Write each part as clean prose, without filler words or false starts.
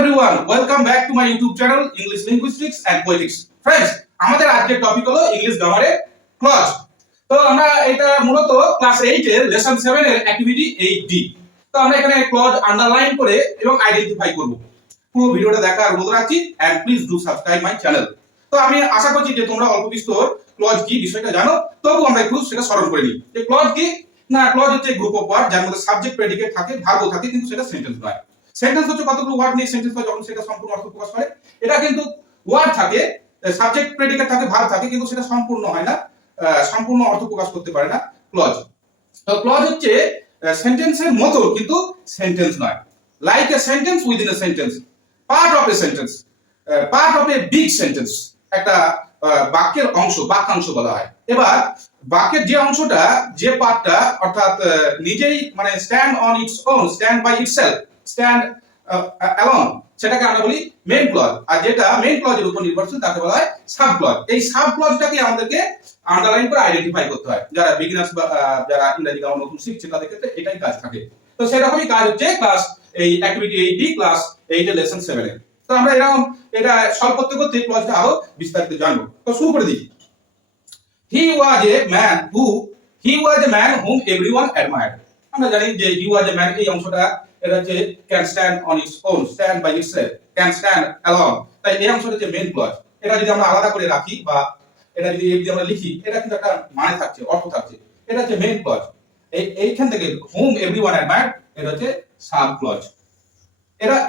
everyone, welcome back to my YouTube channel English Linguistics and Poetics. Friends, আমাদের আজকের topic হলো English গ্রামারে clause. তো আমরা এটা মূলত ক্লাস 8 এর লেসন 7 এর অ্যাক্টিভিটি 8D। তো আমরা এখানে ক্লজ আন্ডারলাইন করে এবং আইডেন্টিফাই করব। পুরো ভিডিওটা দেখার অনুরোধ রাখছি and please do subscribe my channel। তো আমি আশা করছি যে তোমরা অল্প বিস্তর ক্লজ কি বিষয়টা জানো, তবু আমরা একটু সেটা স্মরণ করে নিই। যে ক্লজ কি? না, ক্লজ হচ্ছে গ্রুপ অফ ওয়ার্ড যার মধ্যে সাবজেক্ট প্রেডিকেট থাকে, ভার্বও থাকে, কিন্তু সেটা সেন্টেন্স নয়। সেন্টেন্স হচ্ছে কতগুলো ওয়ার্ড নিয়ে সেন্টেন্স হয়, যখন সেটা সম্পূর্ণ অর্থ প্রকাশ করে। এটা কিন্তু ওয়ার্ড থাকে, সাবজেক্ট প্রেডিকেট থাকে, ভার্ব থাকে, কিন্তু সেটা সম্পূর্ণ হয় না, সম্পূর্ণ অর্থ প্রকাশ করতে পারে না ক্লজ। তো ক্লজ হচ্ছে সেন্টেন্সের মতো, কিন্তু সেন্টেন্স নয়। Like a sentence within a sentence, part of a sentence, part of a big sentence. একটা বাক্যের অংশ, বাক্যাংশ বলা হয়। এবার বাক্যের যে অংশটা, যে পার্টটা অর্থাৎ নিজেই মানে stand on its own, stand by itself, stand alone, সেটাকে আমরা বলি মেইন ক্লজ। আর যেটা মেইন ক্লজের উপর নির্ভরশীল তাকে বলা হয় সাব ক্লজ। এই সাব ক্লজটাকে আমাদেরকে আন্ডারলাইন করে আইডেন্টিফাই করতে হয়। যারা বিগিনার্স বা যারা ইংরেজি গ্রামার নতুন শিখছে তাদের ক্ষেত্রে এটাই কাজ থাকে। তো সেরকমই কাজ হচ্ছে ক্লাস এই অ্যাক্টিভিটি 8D ক্লাস 8 এর লেসন 7 এ। তো আমরা এরকম এটা সলভ করতে করতে ক্লজটা আরো বিস্তারিত জানবো। তো শুরু করে দিই। He was a man whom everyone admired. আমরা জানি যে he was a man, এই অংশটা এটা হচ্ছে can stand on its own, stand by itself, can stand alone। তাই এই অংশটা হচ্ছে মেইন ক্লজ। এটা যদি আমরা আলাদা করে রাখি বা এটা যদি আমরা লিখি, এটা কিন্তু একটা মানে থাকছে, অর্থ থাকছে। এটা হচ্ছে মেইন ক্লজ। এইখান থেকে whom everyone admired, এটা হচ্ছে সাব ক্লজ।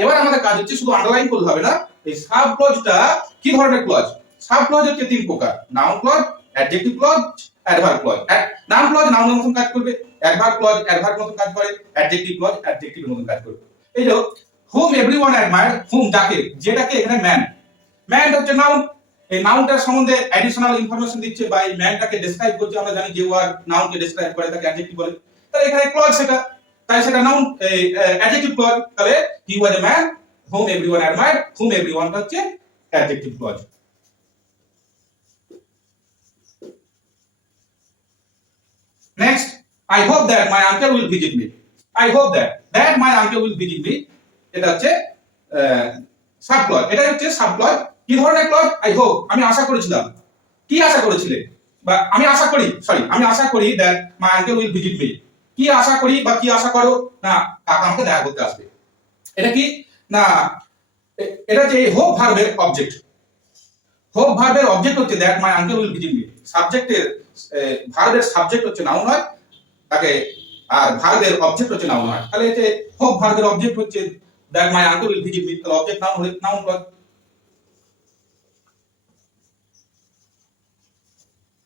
এবার আমাদের কাজ হচ্ছে শুধু আন্ডারলাইন করলে হবে না, এই সাব ক্লজটা কি ধরনের ক্লজ। সাব ক্লজ হচ্ছে তিন প্রকার: noun clause, adjective clause, adverb clause. Noun clause নাউনের মতন কাজ করবে, অ্যাডভার্ব ক্লজ অ্যাডভার্ব মতন কাজ করে, অ্যাডজেক্টিভ ক্লজ অ্যাডজেক্টিভের মতন কাজ করবে। এই যে whom everyone admired, whom যাকে, যেটাকে এখানে ম্যান, ম্যান হচ্ছে নাউন। এই নাউনটার সম্বন্ধে অ্যাডিশনাল ইনফরমেশন দিচ্ছে বা এই ম্যানটাকে ডেসক্রাইব করছে। আমরা জানি যে ওয়ার্ড নাউনকে ডেসক্রাইব করে তাকে অ্যাডজেক্টিভ বলে। তাহলে এখানে ক্লজ সেটা, তাই সেটা নাউন অ্যাডজেক্টিভ ক্লজ। তাহলে he was a man whom everyone admired, whom everyone হচ্ছে adjective clause. Next, I hope that my uncle will visit me. I hope that my uncle will visit me, এটা হচ্ছে sub clause. এটা হচ্ছে sub clause. কি ধরনের clause? I hope, আমি আশা করেছিলাম। কি আশা করেছিলে? বা আমি আশা করি that my uncle will visit me। কি আশা করি বা কি আশা করো? না, কাকা আমাকে দেখা করতে আসবে। এটা কি? না, এটা যে হোপ ভার্বের অবজেক্ট। হোপ ভার্বের অবজেক্ট হচ্ছে that my uncle will visit me। সাবজেক্টের ভার্বের সাবজেক্ট হচ্ছে নাউন হয় তাকে, আর ভার্বের অবজেক্ট হচ্ছে নাউন হয়। তাহলে এতে হোপ ভার্বের অবজেক্ট হচ্ছে that my uncle will visit me, তাহলে অবজেক্ট নাউন হলে noun clause.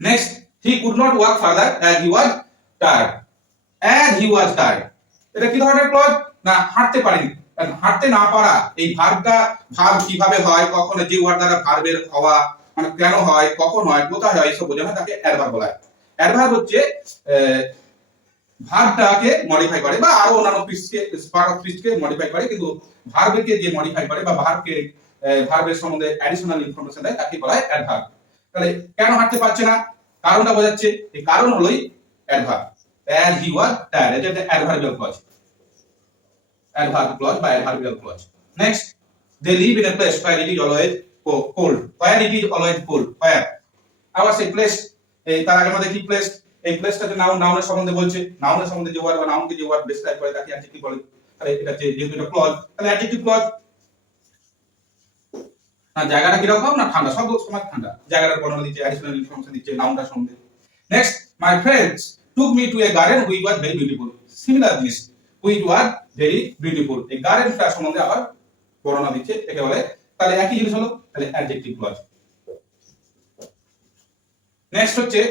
Next, he could not walk further as he was tired. এটা কি ধরনের ক্লজ? না, হাঁটতে পারেনি। হাঁটতে না পারা, এই ভার্বটা, ভার্ব কিভাবে হয়, কখন যে ওয়ার্ড দ্বারা ভার্বের হওয়া, মানে কেন হয়, কখন হয়, কোথায় হয়, এইসব বোঝানো, তাকে অ্যাডভার্ব বলা হয়। অ্যাডভার্ব হচ্ছে ভার্বটাকে মডিফাই করে বা আরো অন্যান্য পার্ট অফ স্পিচকে মডিফাই করে, কিন্তু ভার্বকে যে মডিফাই করে বা ভার্বের সম্বন্ধে অ্যাডিশনাল ইনফরমেশন দেয় তাকে বলা হয় অ্যাডভার্ব। তাহলে কেন হাঁটতে পারছে না, কারণটা বোঝাচ্ছে। এই কারণ হলোই adverb. as he was tired, এটা একটা অ্যাডভার্বিয়াল ক্লজ, অ্যাডভার্ব ক্লজ বা adverbial clause. Next, they live in a place where it is always cold, where it is always cold, where, আবার সেই প্লেস, এই তার আগে আমাদের কি প্লেস, এই প্লেসটা যে নাউন, নাউনের সম্বন্ধে বলছে, নাউনের সম্বন্ধে যে ওয়ার্ড বা নাউনকে যে ওয়ার্ড ডেসক্রাইব করে তাকে অ্যাডজেক্টিভ বলে। তাহলে এটা যেহেতু এটা ক্লজ, তাহলে অ্যাডজেক্টিভ ক্লজ। না, জায়গাটা কি রকম? না, ঠান্ডা, সব সময় ঠান্ডা। জায়গাটার বর্ণনা দিচ্ছে, অ্যাডিশনাল ইনফরমেশন দিচ্ছে নাউনটার সম্বন্ধে। Next, my friends took me to a garden which was very beautiful. Similar জিনিস, which was very beautiful, এই গার্ডেনটার সম্বন্ধে আবার বর্ণনা দিচ্ছে, একে বলে। তাহলে একই জিনিস হলো, তাহলে অ্যাডজেক্টিভ ক্লজ। নেক্সট হচ্ছে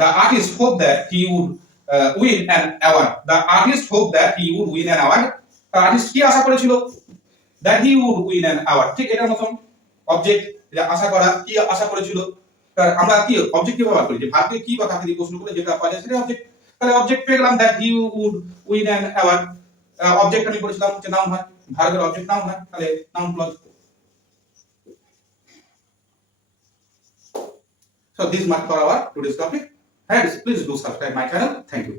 the artist hoped that he would win an award. The artist hoped that he would win an award. The artist কি আশা করেছিল? that he would win an award। ঠিক এটার মতন অবজেক্ট, যে আশা করা, কি আশা করেছিল। আমরা কি অবজেক্ট ব্যবহার করি, যে ভার্বকে কি বা কাকে দিয়ে প্রশ্ন করে যেটা পাওয়া যায় সেটা অবজেক্ট। তাহলে অবজেক্ট পেয়ে গেলাম that he would win an award। Object আমি বলেছিলাম যে নাউন হয়, ভার্বের অবজেক্ট নাউন হয়, তাহলে noun clause. So this much for our today's topic. And please do subscribe my channel. Thank you.